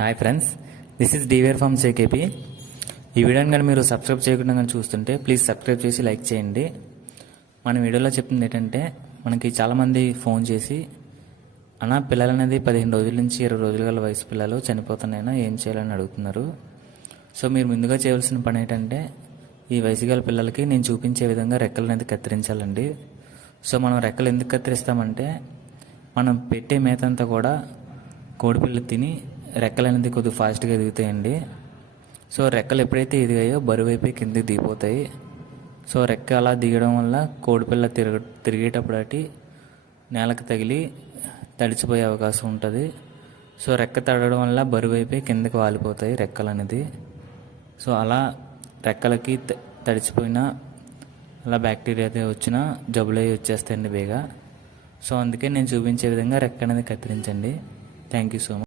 Hi friends, this is డివేర్ from JKP. ఈ వీడియోని కానీ మీరు సబ్స్క్రైబ్ చేయకుండా కానీ చూస్తుంటే ప్లీజ్ సబ్స్క్రైబ్ చేసి లైక్ చేయండి. మన వీడియోలో చెప్తుంది ఏంటంటే, మనకి చాలామంది ఫోన్ చేసి అన్న పిల్లలు అనేది 15 రోజుల నుంచి 20 రోజుల గల వయసు పిల్లలు చనిపోతున్నాయినా ఏం చేయాలని అడుగుతున్నారు. సో మీరు ముందుగా చేయవలసిన పని ఏంటంటే, ఈ వయసు గల పిల్లలకి నేను చూపించే విధంగా రెక్కలు అనేది కత్తిరించాలండి. సో మనం రెక్కలు ఎందుకు కత్తిరిస్తామంటే, మనం పెట్టే మేత అంతా కూడా కోడిపిల్ల తిని రెక్కలు అనేది కొద్దిగా ఫాస్ట్గా ఎదుగుతాయండి. సో రెక్కలు ఎప్పుడైతే ఎదిగాయో బరువు అయిపోయి కిందకి దిగిపోతాయి. సో రెక్క అలా దిగడం వల్ల కోడిపిల్ల తిరిగేటప్పుడు అటు నేలకు తగిలి తడిచిపోయే అవకాశం ఉంటుంది. సో రెక్క తడడం వల్ల బరువు అయిపోయి కిందకి వాలిపోతాయి రెక్కలు అనేది. సో అలా రెక్కలకి తడిచిపోయినా అలా బ్యాక్టీరియా వచ్చినా జబ్బులు అవి వచ్చేస్తాయండి బేగా. సో అందుకే నేను చూపించే విధంగా రెక్క అనేది కత్తిరించండి. Thank you so much.